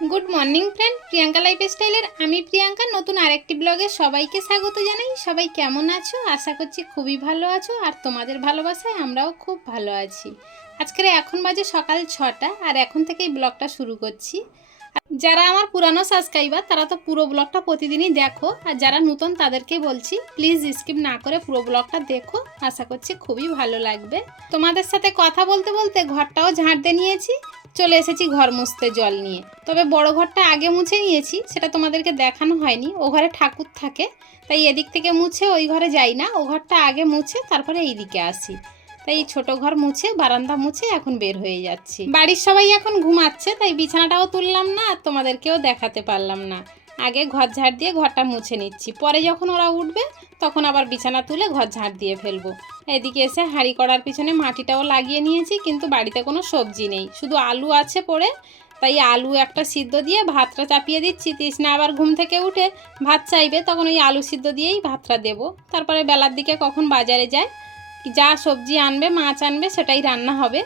Good morning friend, Priyanka life স্টাইলের আমি প্রিয়াঙ্কা, নতুন আরেকটি ব্লগে সবাইকে স্বাগত জানাই। সবাই কেমন আছো? আশা করছি খুবই ভালো আছো, আর তোমাদের ভালোবাসায় আমরাও খুব ভালো আছি। আজকের এখন বাজে সকাল ছটা, আর এখন থেকেই ব্লগটা শুরু করছি। যারা আমার পুরানো সাবস্ক্রাইবার, তারা তো পুরো ব্লগটা প্রতিদিনই দেখো। আর যারা নতুন তাদেরকে বলছি, প্লিজ স্কিপ না করে পুরো ব্লগটা দেখো। আশা করছি খুবই ভালো লাগবে। তোমাদের সাথে কথা বলতে বলতে ঘরটাও ঝাঁটতে নিয়েছি। চলে এসেছি ঘর মুছতে জল নিয়ে। তবে বড় ঘরটা আগে মুছে নিয়েছি, সেটা তোমাদেরকে দেখানো হয়নি। ও ঘরে ঠাকুর থাকে, তাই এদিক থেকে মুছে ওই ঘরে যাই না। ও ঘরটা আগে মুছে, তারপরে এই দিকে আসি। তাই ছোট ঘর মুছে, বারান্দা মুছে, এখন বের হয়ে যাচ্ছি। বাড়ির সবাই এখন ঘুমাচ্ছে, তাই বিছানাটাও তুললাম না, আর তোমাদেরকেও দেখাতে পারলাম না। আগে ঘর ঝাড় দিয়ে ঘরটা মুছে নিচ্ছি। পরে যখন ওরা উঠবে, তখন আবার বিছানা তুলে ঘর ঝাড় দিয়ে ফেলব। এদিকে এসে হাঁড়ি করার পিছনে মাটিটাও লাগিয়ে নিয়েছি, কিন্তু বাড়িতে কোনো সবজি নেই। শুধু আলু আছে পড়ে, তাই আলু একটা সিদ্ধ দিয়ে ভাতটা চাপিয়ে দিচ্ছি। তৃষ্ণা আবার ঘুম থেকে উঠে ভাত চাইবে, তখন ওই আলু সিদ্ধ দিয়েই ভাতটা দেবো। তারপরে বেলার দিকে কখন বাজারে যায়, যা সবজি আনবে, মাছ আনবে, সেটাই রান্না হবে।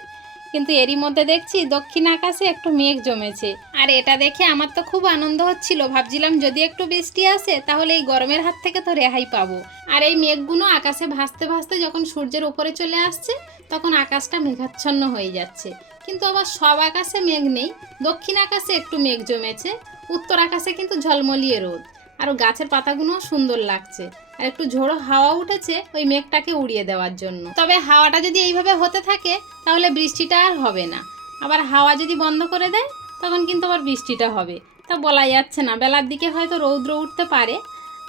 কিন্তু এরই মধ্যে দেখছি দক্ষিণ আকাশে একটু মেঘ জমেছে। আর এটা দেখে আমার তো খুব আনন্দ হচ্ছিল। ভাবছিলাম যদি একটু বৃষ্টি আসে, তাহলে এই গরমের হাত থেকে তো রেহাই পাবো। আর এই মেঘগুলো আকাশে ভাসতে ভাসতে যখন সূর্যের উপরে চলে আসছে, তখন আকাশটা মেঘাচ্ছন্ন হয়ে যাচ্ছে। কিন্তু আবার সব আকাশে মেঘ নেই। দক্ষিণ আকাশে একটু মেঘ জমেছে। উত্তর আকাশে কিন্তু ঝলমলিয়ে রোদ। আর গাছের পাতাগুলোও সুন্দর লাগছে। আর একটু ঝোড়ো হাওয়া উঠেছে ওই মেঘটাকে উড়িয়ে দেওয়ার জন্য। তবে হাওয়াটা যদি এইভাবে হতে থাকে, তাহলে বৃষ্টিটা আর হবে না। আবার হাওয়া যদি বন্ধ করে দেয়, তখন কিন্তু আবার বৃষ্টিটা হবে। তা বলা যাচ্ছে না, বেলার দিকে হয়তো রৌদ্র উঠতে পারে।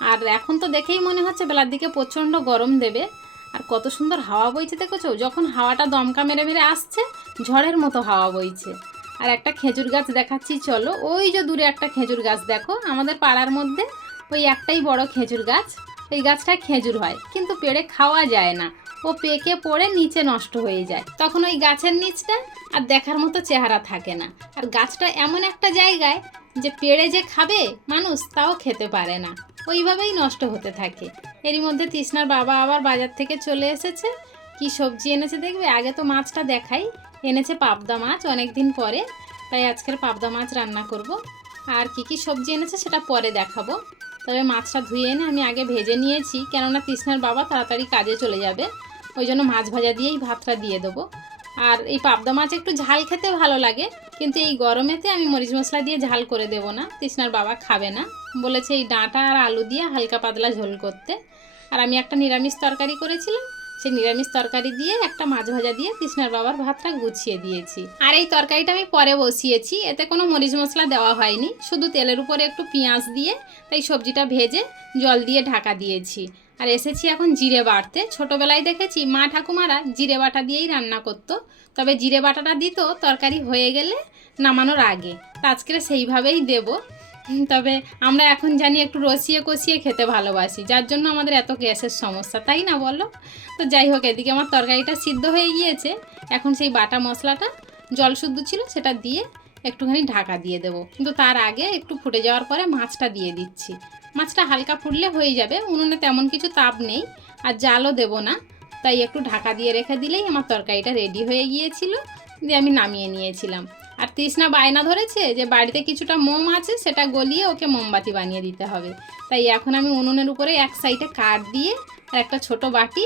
আর এখন তো দেখেই মনে হচ্ছে বেলার দিকে প্রচণ্ড গরম দেবে। আর কত সুন্দর হাওয়া বইছে, দেখেছ? যখন হাওয়াটা দমকা মেরে মেরে আসছে, ঝড়ের মতো হাওয়া বইছে। আর একটা খেজুর গাছ দেখাচ্ছি, চলো। ওই যে দূরে একটা খেজুর গাছ, দেখো, আমাদের পাড়ার মধ্যে ওই একটাই বড় খেজুর গাছ। ওই গাছটায় খেজুর হয়, কিন্তু পেড়ে খাওয়া যায় না। ও পেকে পড়ে নিচে নষ্ট হয়ে যায়। তখন ওই গাছের নিচটা আর দেখার মতো চেহারা থাকে না। আর গাছটা এমন একটা জায়গায় যে পেড়ে যে খাবে মানুষ, তাও খেতে পারে না। ওইভাবেই নষ্ট হতে থাকে। এরই মধ্যে তৃষ্ণার বাবা আবার বাজার থেকে চলে এসেছে। কি সবজি এনেছে দেখবে? আগে তো মাছটা দেখাই। এনেছে পাবদা মাছ অনেক দিন পরে। তাই আজকের পাবদা মাছ রান্না করব। আর কি কি সবজি এনেছে সেটা পরে দেখাবো। তবে মাছটা ধুয়ে এনে আমি আগে ভেজে নিয়েছি। কেননা তৃষ্ণার বাবা তাড়াতাড়ি কাজে চলে যাবে। ওই জন্য মাছ ভাজা দিয়েই ভাতটা দিয়ে দেবো। আর এই পাবদা মাছ একটু ঝাল খেতে ভালো লাগে। কিন্তু এই গরমেতে আমি মরিচ মশলা দিয়ে ঝাল করে দেবো না। তৃষ্ণার বাবা খাবে না। বলেছে এই ডাঁটা আর আলু দিয়ে হালকা পাতলা ঝোল করতে। আর আমি একটা নিরামিষ তরকারি করেছিলাম। সেই নিরামিষ তরকারি দিয়ে একটা মাছ ভাজা দিয়ে কৃষ্ণার বাবার ভাতটা গুছিয়ে দিয়েছি। আর এই তরকারিটা আমি পরে বসিয়েছি, এতে কোনো মরিচ মশলা দেওয়া হয়নি। শুধু তেলের উপরে একটু পেঁয়াজ দিয়ে তাই সবজিটা ভেজে জল দিয়ে ঢাকা দিয়েছি। আর এসেছি এখন জিরে বাটতে ছোটোবেলায় দেখেছি মা ঠাকুমারা জিরে বাটা দিয়েই রান্না করতো। তবে জিরে বাটাটা দিত তরকারি হয়ে গেলে নামানোর আগে। আজকে সেইভাবেই দেবো। তবে আমরা এখন জানি একটু রসিয়ে কষিয়ে খেতে ভালোবাসি, যার জন্য আমাদের এত গ্যাসের সমস্যা, তাই না বলো? তো যাই হোক, এদিকে আমার তরকারিটা সিদ্ধ হয়ে গিয়েছে। এখন সেই বাটা মশলাটা, জল শুদ্ধ ছিল, সেটা দিয়ে একটুখানি ঢাকা দিয়ে দেবো। কিন্তু তার আগে একটু ফুটে যাওয়ার পরে মাছটা দিয়ে দিচ্ছি। মাছটা হালকা ফুটলে হয়ে যাবে, উনুনে তেমন কিছু তাপ নেই, আর জালও দেবো না। তাই একটু ঢাকা দিয়ে রেখে দিলেই আমার তরকারিটা রেডি হয়ে গিয়েছিল, দিয়ে আমি নামিয়ে নিয়েছিলাম। আর তৃষ্ণা বায়না ধরেছে যে বাড়িতে কিছুটা মোম আছে, সেটা গলিয়ে ওকে মোমবাতি বানিয়ে দিতে হবে। তাই এখন আমি উনুনের উপরে এক সাইডে কাঠ দিয়ে আর একটা ছোট বাটি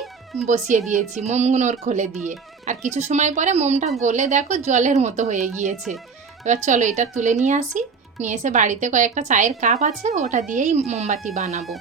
বসিয়ে দিয়েছি মোমগুলো ওর খোলে দিয়ে। আর কিছু সময় পরে মোমটা গলে দেখো জলের মতো হয়ে গিয়েছে। এবার চলো এটা তুলে নিয়ে আসি। নিয়ে এসে বাড়িতে কয়েকটা চায়ের কাপ আছে, ওটা দিয়েই মোমবাতি বানাবো।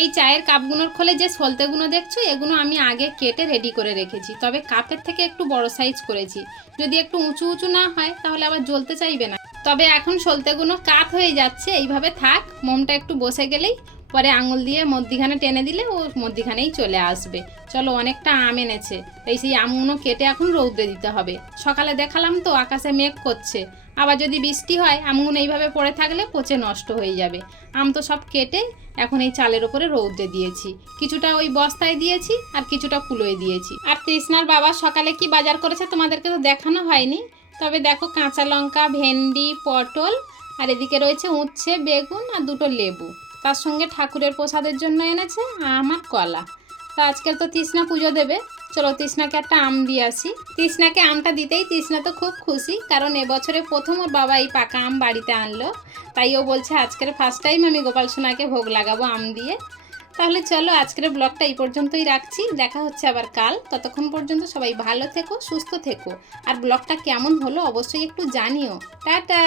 এই চায়ের কাপগুলোর খোলে যে সলতেগুলো দেখছ, এগুলো আমি আগে কেটে রেডি করে রেখেছি। তবে কাপের থেকে একটু বড় সাইজ করেছি। যদি একটু উঁচু উঁচু না হয়, তাহলে আবার জ্বলতে চাইবে না। তবে এখন সলতেগুলো কাত হয়ে যাচ্ছে, এইভাবে থাক। মোমটা একটু বসে গেলেই পরে আঙুল দিয়ে মধ্যিখানে টেনে দিলে ও মধ্যিখানেই চলে আসবে। চলো, অনেকটা আম এনেছে। তাই সেই আমগুলো কেটে এখন রৌদ্রে দিতে হবে। সকালে দেখালাম তো, আকাশে মেঘ করছে। আবার যদি বৃষ্টি হয়, আমগুলো এইভাবে পড়ে থাকলে পচে নষ্ট হয়ে যাবে। আম তো সব কেটে এখন এই চালের ওপরে রৌদ্রে দিয়েছি। কিছুটা ওই বস্তায় দিয়েছি আর কিছুটা কুলোয় দিয়েছি। আর তৃষ্ণার বাবা সকালে কি বাজার করেছে তোমাদেরকে তো দেখানো হয়নি। তবে দেখো, কাঁচা লঙ্কা, ভেন্ডি, পটল আর এদিকে রয়েছে উচ্ছে, বেগুন আর দুটো লেবু। তার সঙ্গে ঠাকুরের প্রসাদের জন্য এনেছে আম আর কলা। তা আজকাল তো তৃষ্ণা পুজো দেবে। চলো তৃষ্ণাকে একটা আম দিয়ে আসি। তৃষ্ণাকে আমটা দিতেই তৃষ্ণা তো খুব খুশি, কারণ এবছরে প্রথম ওর বাবা এই পাকা আম বাড়িতে আনলো। তাই ও বলছে, আজকের ফার্স্ট টাইম আমি গোপাল সোনাকে ভোগ লাগাবো আম দিয়ে। তাহলে চলো আজকের ব্লগটা এই পর্যন্তই রাখছি। দেখা হচ্ছে আবার কাল। ততক্ষণ পর্যন্ত সবাই ভালো থেকো, সুস্থ থেকো। আর ব্লগটা কেমন হলো অবশ্যই একটু জানিও। টাটা!